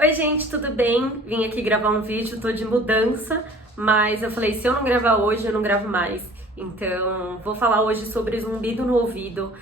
Oi gente, tudo bem? Vim aqui gravar um vídeo, tô de mudança, mas eu falei, se eu não gravar hoje, eu não gravo mais. Então, vou falar hoje sobre zumbido no ouvido,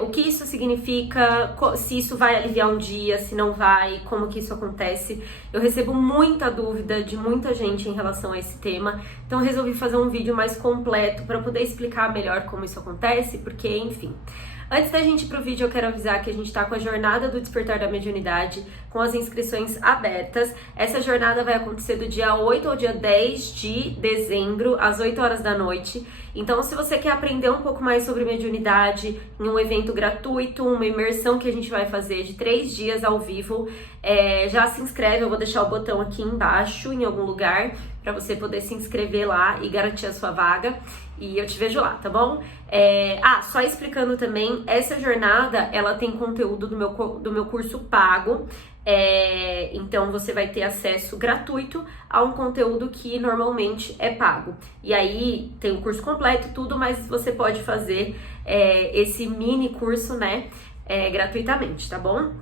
o que isso significa, se isso vai aliviar um dia, se não vai, como que isso acontece. Eu recebo muita dúvida de muita gente em relação a esse tema, então eu resolvi fazer um vídeo mais completo para poder explicar melhor como isso acontece, porque, enfim... Antes da gente ir pro vídeo, eu quero avisar que a gente tá com a jornada do Despertar da Mediunidade, com as inscrições abertas. Essa jornada vai acontecer do dia 8 ao dia 10 de dezembro, às 8 horas da noite. Então, se você quer aprender um pouco mais sobre mediunidade, em um evento gratuito, uma imersão que a gente vai fazer de 3 dias ao vivo, já se inscreve, eu vou deixar o botão aqui embaixo, em algum lugar, para você poder se inscrever lá e garantir a sua vaga. E eu te vejo lá, tá bom? Só explicando também, essa jornada, ela tem conteúdo do meu curso pago. Então você vai ter acesso gratuito a um conteúdo que normalmente é pago. E aí tem o curso completo, tudo, mas você pode fazer esse mini curso, né, gratuitamente, tá bom?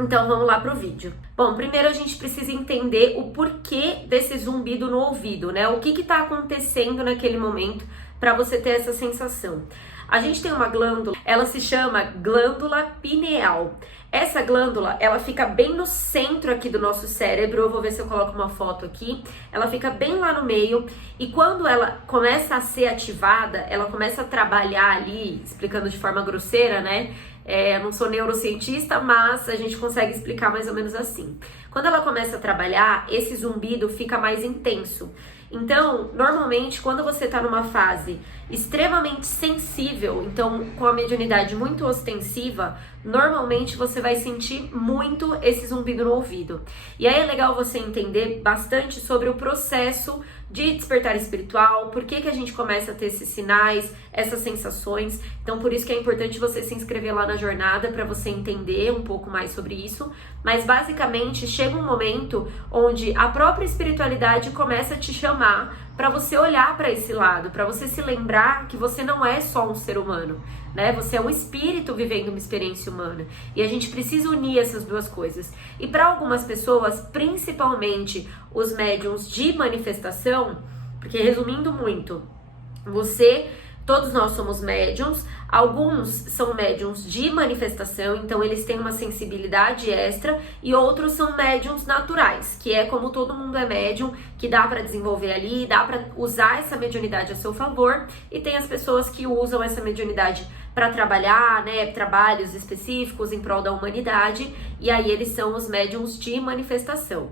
Então vamos lá pro vídeo. Bom, primeiro a gente precisa entender o porquê desse zumbido no ouvido, né? O que tá acontecendo naquele momento para você ter essa sensação. A gente tem uma glândula, ela se chama glândula pineal. Essa glândula, ela fica bem no centro aqui do nosso cérebro, eu vou ver se eu coloco uma foto aqui. Ela fica bem lá no meio e quando ela começa a ser ativada, ela começa a trabalhar ali, explicando de forma grosseira, né? Eu não sou neurocientista, mas a gente consegue explicar mais ou menos assim. Quando ela começa a trabalhar, esse zumbido fica mais intenso. Então, normalmente, quando você está numa fase extremamente sensível, então com a mediunidade muito ostensiva, normalmente você vai sentir muito esse zumbido no ouvido. E aí é legal você entender bastante sobre o processo de despertar espiritual, por que a gente começa a ter esses sinais, essas sensações. Então, por isso que é importante você se inscrever lá na jornada para você entender um pouco mais sobre isso. Mas basicamente chega um momento onde a própria espiritualidade começa a te chamar para você olhar para esse lado, para você se lembrar que você não é só um ser humano, né? Você é um espírito vivendo uma experiência humana. E a gente precisa unir essas duas coisas. E para algumas pessoas, principalmente os médiums de manifestação, porque resumindo muito, todos nós somos médiums, alguns são médiums de manifestação, então eles têm uma sensibilidade extra, e outros são médiums naturais, que é como todo mundo é médium, que dá para desenvolver ali, dá para usar essa mediunidade a seu favor, e tem as pessoas que usam essa mediunidade para trabalhar, né, trabalhos específicos em prol da humanidade, e aí eles são os médiums de manifestação.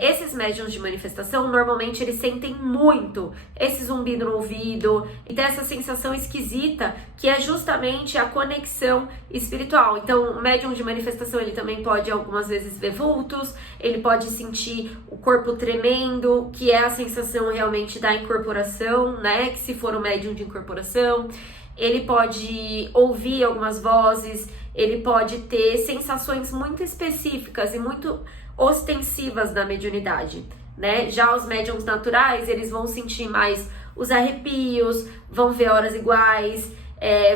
Esses médiums de manifestação, normalmente eles sentem muito esse zumbido no ouvido e tem essa sensação esquisita que é justamente a conexão espiritual. Então, o médium de manifestação, ele também pode algumas vezes ver vultos, ele pode sentir o corpo tremendo, que é a sensação realmente da incorporação, né, que se for um médium de incorporação, ele pode ouvir algumas vozes, ele pode ter sensações muito específicas e muito ostensivas da mediunidade, né? Já os médiums naturais, eles vão sentir mais os arrepios, vão ver horas iguais,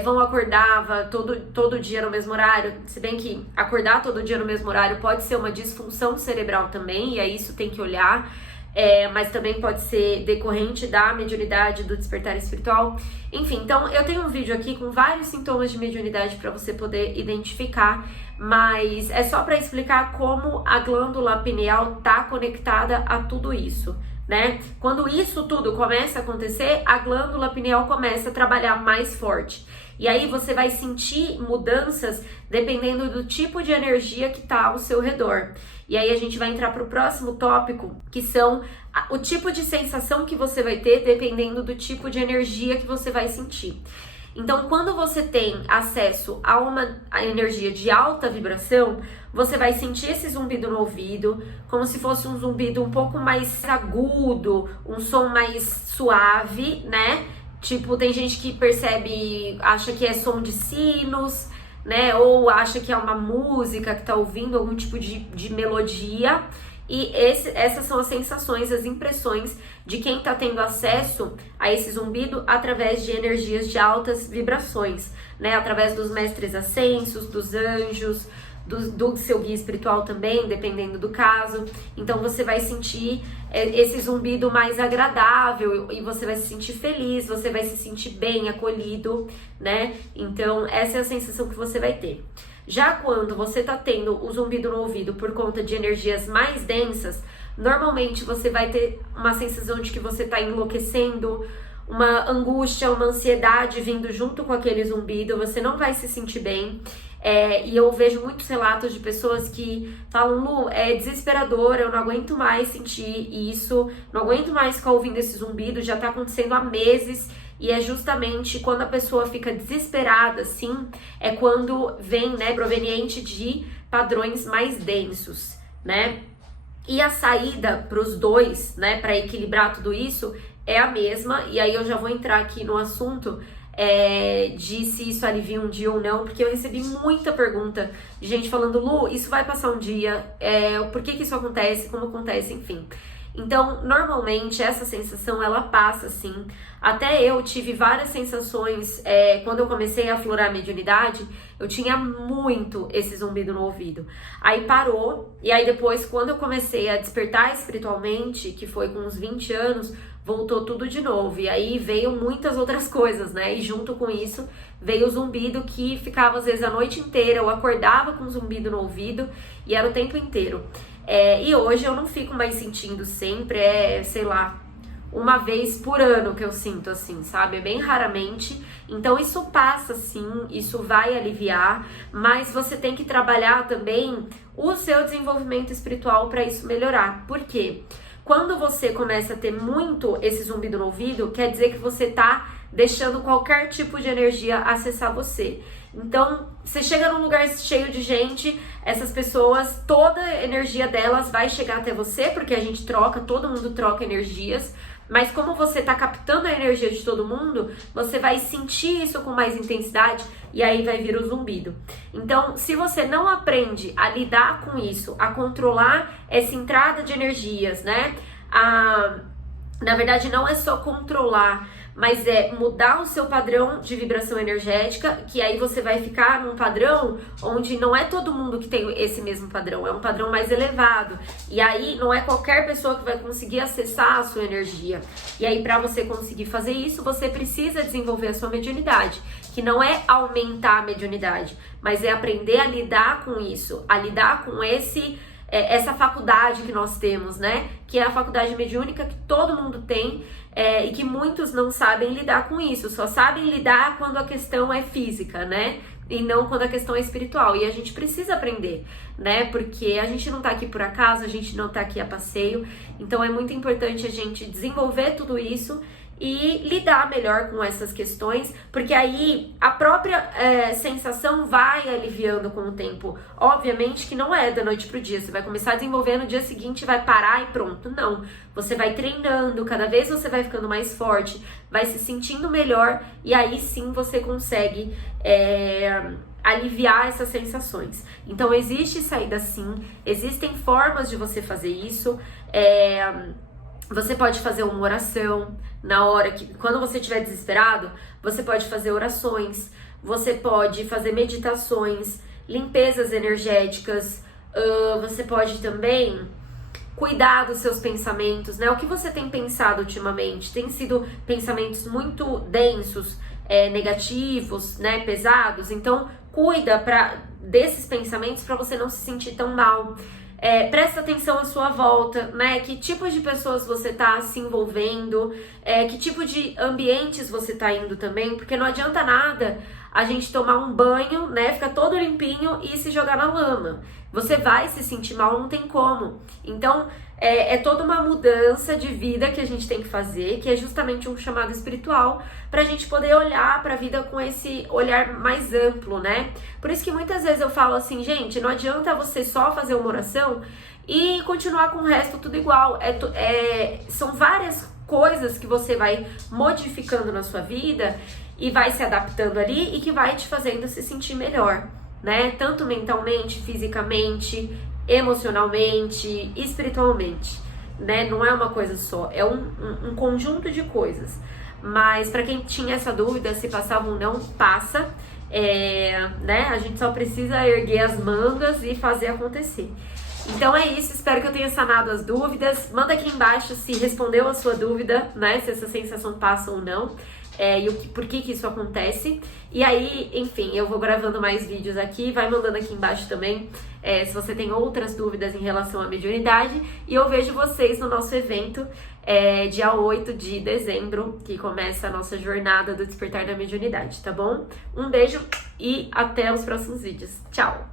vão acordar todo dia no mesmo horário, se bem que acordar todo dia no mesmo horário pode ser uma disfunção cerebral também, e aí isso tem que olhar, mas também pode ser decorrente da mediunidade, do despertar espiritual. Enfim, então eu tenho um vídeo aqui com vários sintomas de mediunidade para você poder identificar, mas é só para explicar como a glândula pineal tá conectada a tudo isso, né? Quando isso tudo começa a acontecer, a glândula pineal começa a trabalhar mais forte. E aí você vai sentir mudanças dependendo do tipo de energia que tá ao seu redor. E aí a gente vai entrar para o próximo tópico, que são o tipo de sensação que você vai ter dependendo do tipo de energia que você vai sentir. Então, quando você tem acesso a uma energia de alta vibração, você vai sentir esse zumbido no ouvido, como se fosse um zumbido um pouco mais agudo, um som mais suave, né? Tipo, tem gente que percebe, acha que é som de sinos, né? Ou acha que é uma música que tá ouvindo algum tipo de melodia. E essas são as sensações, as impressões de quem está tendo acesso a esse zumbido através de energias de altas vibrações, né? Através dos mestres ascensos, dos anjos, do seu guia espiritual também, dependendo do caso. Então você vai sentir esse zumbido mais agradável e você vai se sentir feliz, você vai se sentir bem, acolhido, né? Então essa é a sensação que você vai ter. Já quando você tá tendo o zumbido no ouvido por conta de energias mais densas, normalmente você vai ter uma sensação de que você tá enlouquecendo, uma angústia, uma ansiedade vindo junto com aquele zumbido, você não vai se sentir bem. E eu vejo muitos relatos de pessoas que falam: Lu, é desesperador, eu não aguento mais sentir isso, não aguento mais ficar ouvindo esse zumbido, já tá acontecendo há meses. E é justamente quando a pessoa fica desesperada, assim, é quando vem, né, proveniente de padrões mais densos, né? E a saída para os dois, né, para equilibrar tudo isso, é a mesma. E aí eu já vou entrar aqui no assunto de se isso alivia um dia ou não, porque eu recebi muita pergunta de gente falando: Lu, isso vai passar um dia, por que isso acontece, como acontece, enfim. Então, normalmente, essa sensação, ela passa, sim. Até eu tive várias sensações, quando eu comecei a aflorar a mediunidade, eu tinha muito esse zumbido no ouvido. Aí parou, e aí depois, quando eu comecei a despertar espiritualmente, que foi com uns 20 anos, voltou tudo de novo. E aí veio muitas outras coisas, né? E junto com isso, veio o zumbido que ficava, às vezes, a noite inteira. Eu acordava com zumbido no ouvido e era o tempo inteiro. E hoje eu não fico mais sentindo sempre, sei lá, uma vez por ano que eu sinto assim, sabe? É bem raramente. Então isso passa sim, isso vai aliviar, mas você tem que trabalhar também o seu desenvolvimento espiritual para isso melhorar. Por quê? Quando você começa a ter muito esse zumbido no ouvido, quer dizer que você tá deixando qualquer tipo de energia acessar você. Então, você chega num lugar cheio de gente, essas pessoas, toda a energia delas vai chegar até você, porque a gente troca, todo mundo troca energias, mas como você tá captando a energia de todo mundo, você vai sentir isso com mais intensidade e aí vai vir o zumbido. Então, se você não aprende a lidar com isso, a controlar essa entrada de energias, né? Na verdade, não é só controlar, mas é mudar o seu padrão de vibração energética, que aí você vai ficar num padrão onde não é todo mundo que tem esse mesmo padrão, é um padrão mais elevado. E aí não é qualquer pessoa que vai conseguir acessar a sua energia. E aí para você conseguir fazer isso, você precisa desenvolver a sua mediunidade, que não é aumentar a mediunidade, mas é aprender a lidar com isso, a lidar com essa faculdade que nós temos, né? Que é a faculdade mediúnica que todo mundo tem, e que muitos não sabem lidar com isso, só sabem lidar quando a questão é física, né? E não quando a questão é espiritual. E a gente precisa aprender, né? Porque a gente não tá aqui por acaso, a gente não tá aqui a passeio. Então é muito importante a gente desenvolver tudo isso e lidar melhor com essas questões, porque aí a própria sensação vai aliviando com o tempo. Obviamente que não é da noite pro dia, você vai começar a desenvolver no dia seguinte, vai parar e pronto, não. Você vai treinando, cada vez você vai ficando mais forte, vai se sentindo melhor e aí sim você consegue aliviar essas sensações. Então existe saída sim, existem formas de você fazer isso. Você pode fazer uma oração na hora que, quando você estiver desesperado, você pode fazer orações, você pode fazer meditações, limpezas energéticas, você pode também cuidar dos seus pensamentos, né? O que você tem pensado ultimamente? Tem sido pensamentos muito densos, negativos, né? Pesados? Então, cuida desses pensamentos para você não se sentir tão mal. Presta atenção à sua volta, né? Que tipo de pessoas você tá se envolvendo, que tipo de ambientes você tá indo também, porque não adianta nada a gente tomar um banho, né? Ficar todo limpinho e se jogar na lama. Você vai se sentir mal, não tem como. Então, é toda uma mudança de vida que a gente tem que fazer, que é justamente um chamado espiritual, pra gente poder olhar pra vida com esse olhar mais amplo, né? Por isso que muitas vezes eu falo assim, gente, não adianta você só fazer uma oração e continuar com o resto tudo igual. São várias coisas que você vai modificando na sua vida e vai se adaptando ali e que vai te fazendo se sentir melhor, né? Tanto mentalmente, fisicamente, emocionalmente, espiritualmente, né? Não é uma coisa só, é um conjunto de coisas. Mas para quem tinha essa dúvida se passava ou não, passa. né? A gente só precisa erguer as mangas e fazer acontecer. Então é isso, espero que eu tenha sanado as dúvidas. Manda aqui embaixo se respondeu a sua dúvida, né? Se essa sensação passa ou não. E por que isso acontece. E aí, enfim, eu vou gravando mais vídeos aqui, vai mandando aqui embaixo também se você tem outras dúvidas em relação à mediunidade. E eu vejo vocês no nosso evento, dia 8 de dezembro, que começa a nossa jornada do Despertar da Mediunidade, tá bom? Um beijo e até os próximos vídeos. Tchau!